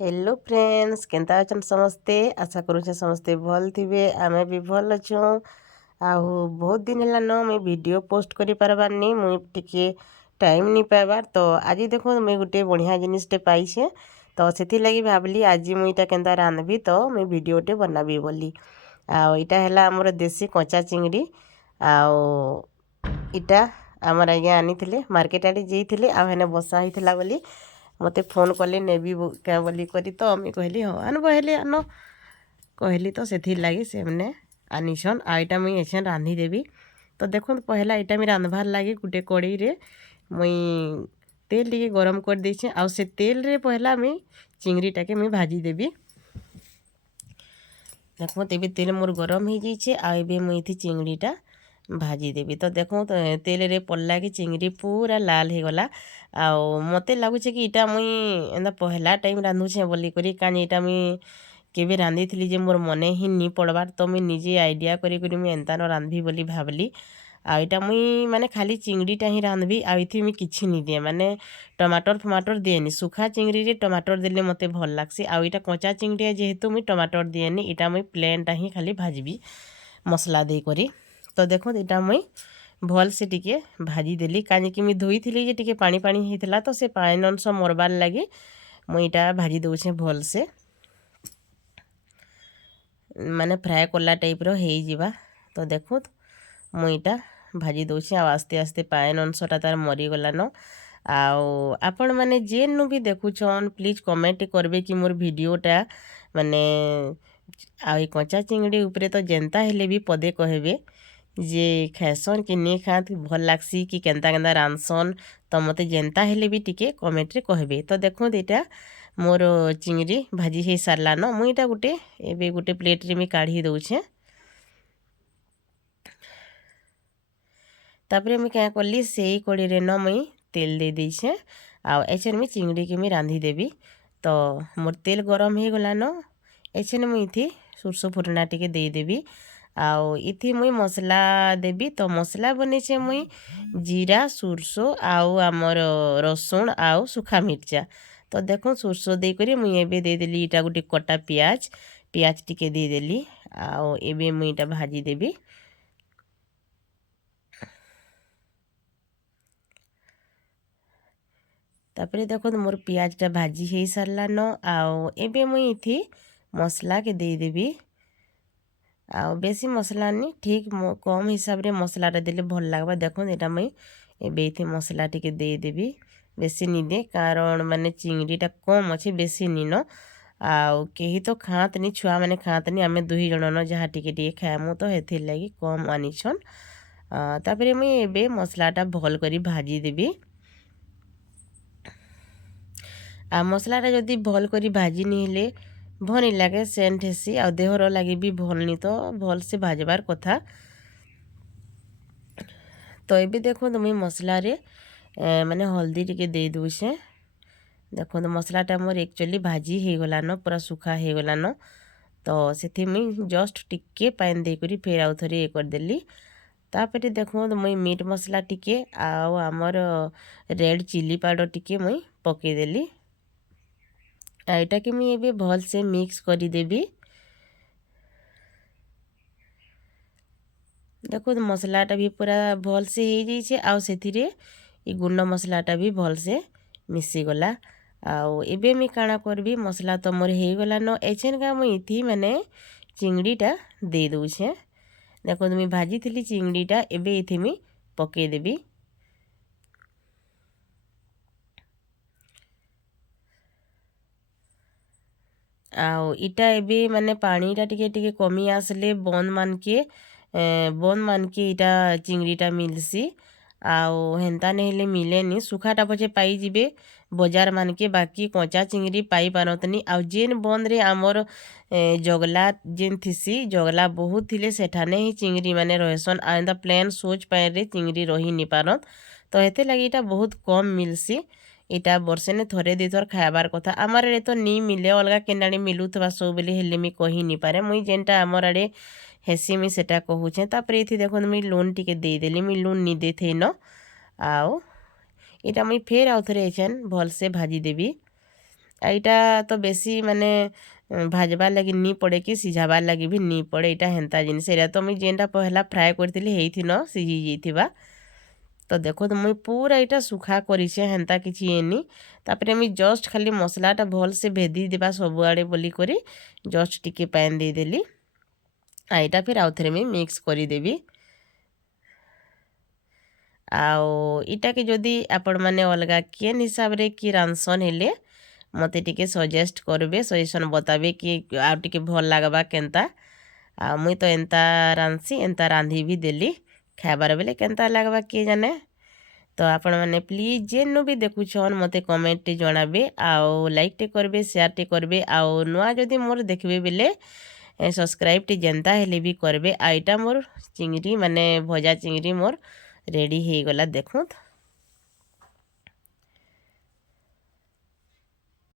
hello friends Kenta अछन समस्ते आशा करूँ समस्ते भल थे आमे भी भल अच्छु आउ बहुत दिन है मुई वीडियो पोस्ट करि पारबारनी मुई टिके टाइम नहीं पाइबार तो आज देखो मुई गोटे बढ़िया जिनिसटे पाइछे तो से लगी भावली आज मुईटा केंता रांधबी तो मुई वीडियोटे बनाबी बोली आउ इटा है आमर देसी कच्चा चिंगड़ी आउ इटा आमर आज्ञा आनी मार्केट आड़े जाइए आने बसा होता बोली मते फोन कले नेबी क्या बोली करी तो मुई कहली हाँ आनब हेले आन कहली तो से लगी से मैंने आनीछन आईटा मुई एछन रांधी देवी तो देखो पहला यहाँ मुझे रांधबार लगे गोटे कड़ई रे मुई तेल टिके गरम कर देछे आउ से तेल रे पहला मुई चिंगड़ीटा के मुई भाजी देवी देखो तेबे तेल मोर गरम हो जाइए आबे मुई थी चिंगड़ीटा भाजी देवी तो देखो तो तेल रे पड़ला कि चिंगड़ी पूरा लाल हो गला आउ मते लगुचे कि इटा मुई एंदा पहला टाइम रांधुछे बोली करी कानी इटा मुई केबे रांधी थी जे मोर मने ही नी पड़बार तो मुई निजे आइडिया करी करी मुई एंता न रांधबी बोली भावली आ इटा मुई माने खाली चिंगड़ीटा ही रांधबी आ इथि मुई किछि नी दिए माने टमाटर फमाटर दिएनी सुखा चिंगड़ी रे टमाटर देले मते भल लागसी आ इटा कच्चा चिंगड़ी जेहेतु मुई टमाटर दिएनी इटा मुई प्लेनटा ही खाली भाजबी मसला दे करी तो देखो इटा मुई भल से टिके भाजी देली काहेकि मुई धोई थी जे टिके पानी पानी होता तो से पानी अंश मरबार लगे मुई इटा भाजी दउछे भल से माने फ्राए कला टाइप रो हेई जिबा तो देखो मुई इटा भाजी दउछे आस्ते आस्ते पानी अंशटा तार मरीगलान आउ आपण मैंने जेनु भी देखुछन प्लीज कमेंट करबे कि मोर वीडियोटा माने आ कच्चा चिंगड़ी उपरे तो जेनता हेले भी पदे कहबे जे खाएसन कि नहीं खात भल लागसी कि केंता केंता रांधसन तो मते जेनता हेले भी टिके कमेंट रे कहबे तो देखो एटा मोर चिंगड़ी भाजी हो सारलान मुई इटा गोटे एबे गोटे प्लेट रे मी काढ़ी दउछे तापरे मुई क्या कली से कड़ी रे न मुई तेल दे देछे आ एछन मुई चिंगड़ी के मुई रांधी देवी तो मोर तेल गरम हो गलान एछन मुई इथि सुरसो फुटना टिके दे देवी आउ इथि मुई मसला देवी तो मसला बनेछे मुई जीरा सुरसो आउ आमर रसुण आउ सुखा मिर्चा तो देखो सुरसो दे करी मुई एबे दे देली इटा गोटे कटा पियाज पियाज टिके दे देली आउ एबे मुई इटा भाजी देवी तापरे देखो मोर पियाजटा भाजी हो सारलान आउ एबे मुई इथि मसला के दे देवी आउ बेसी मसला नहीं ठीक कम हिसाब रे मसलाटा देले भल लागबा देखो एटा मुई एबे इथि मसला टिके दे देवी बेसी नी दे कारण माने चिंगड़ीटा कम अच्छे बेसी नी न आउ केही तो खातनी छुआ मैंने खातनी आमे दुई जन न जहाँ टिके टिके खाएमु तो हेथिर लगी कम आनीछन तापरे मुई एबे मसलाटा भल करी भाजी देवी आ मसलाटा जदि भल करी भाजी नी हेले भल नी लागे सेंट हेसी आ देहर लगे भी भल नी तो भल से भाजबार कथा तो ये देखो मुई मसला रे माने हल्दी टिके दे दूछे देखो मसलाटा मोर एक्चुअली भाजी हो गलान पूरा सुखा हो गलान तो से मुई जस्ट टिके पानी देकर फिर आउ थे ये करदेली तापर देखो मुई मीट मसला टिके आउ आमर रेड चिली पाउडर टिके मुई पकेदेली एटा कि मुई एबे भल से मिक्स करदेवी देखो मसलाटा भी पूरा भल से हो जाइए आउ से गुंड मसलाटा भी भल से मिसीगला आउ एबे मुई काଣା करबी मसला तो मोर हो गलान एछेन का मुई इथि माने चिंगड़ीटा दे दूछे देखो मुई भाजी थी चिंगड़ीटा एबे इथि मुई पकेदेवी आउ इटा एबे माने पानीटा टिके टिके कमी आसले बंद मानके इटा चिंगड़ीटा मिलसी आउ हेन्ता नहीं मिलेनी सुखाटा पछे पाई जिबे बजार मानके बाकी कच्चा चिंगड़ी पाई पारतनी आउ जेन बंद रे आमर जगला जेन थिसी जगला बहुत थिले सेठाने ही चिंगड़ी माने रहसन आ एंदा प्लेन सोच पाए रे चिंगड़ी रही नी पारत तो हेते लगी इटा बहुत कम मिलसी इटा वर्षे ने थरे दी थर खायाबार कथा आमार आड़े तो नी मिले अलगा केनाड़ी मिलुथबा सब बेले हेले मुई कही नी पारे मुई जेनटा आमर आड़े हेसी मुई सेटा कहूछे तापर इथि देखो मुई लून टिके दे देली मुई लून नी दे थे न आउ इटा मुई फेर आउ थरे एछन भल से भाजी देवी এইটা তো বেশি মানে ভাজবার লাগি নি পড়ে কি সিঝাবার লাগি भी নি পড়ে এইটা হেନ୍ତା জিনিଷ ଏଇଟା ତ ମୁଇଁ ଯେନ୍ଟା ପହଲା ଫ୍ରାଏ କରିଥିଲି ହେଇଥିନ ସିଝି ଯାଇଥିବା ତ ଦେଖ ମୁଇଁ ପୁରା ଏଇଟା ସୁଖା କରିଛେ ହେନ୍ତା କିଛି ଏନି ତାପରେ ମୁଇଁ ଜଷ୍ଟ ଖାଲି ମସଲାଟା ଭଲସେ ଭେଦି ଦେବା ସବୁଆଡ଼େ ବୋଲିକରି ଜଷ୍ଟ ଟିକେ ପାନ୍ ଦେଇଦେଲି ଏଇଟା ଫିର୍ ଆଉଥରେ ମୁଇଁ ମିକ୍ସ କରିଦେବି ଆଉ ଇଟାକେ ଯଦି ଆପଣମାନେ ଅଲଗା କେନ୍ ହିସାବରେ କି ରାନ୍ଧସନ୍ ହେଲେ ମୋତେ ଟିକେ ସଜେଷ୍ଟ କରିବେ ସଜେସନ୍ ବତାବେ କି ଆଉ ଟିକେ ଭଲ ଲାଗ୍ବା କେନ୍ତା ଆଉ ମୁଇଁ ତ ଏନ୍ତା ରାନ୍ଧସି ଏନ୍ତା ରାନ୍ଧି ବି ଦେଲି ଖାଇବାର ବେଲେ କେନ୍ତା ଲାଗ୍ବା କିଏ ଜାନେ ତ ଆପଣମାନେ ପ୍ଲିଜ୍ ଯେନୁ ବି ଦେଖୁଛନ୍ ମୋତେ କମେଣ୍ଟରେ ଜଣାବେ ଆଉ ଲାଇକ୍ଟେ କରିବେ ସେୟାରଟେ କରିବେ ଆଉ ନୂଆ ଯଦି ମୋର ଦେଖିବେ ବେଲେ ସବସ୍କ୍ରାଇବ୍ଟି ଯେନ୍ତା ହେଲେ ବି କରିବେ ଆଉ ଏଇଟା ମୋର ଚିଙ୍ଗିରି ମାନେ ଭଜା ଚିଙ୍ଗିରି ମୋର ରେଡ଼ି ହେଇଗଲା ଦେଖୁନ୍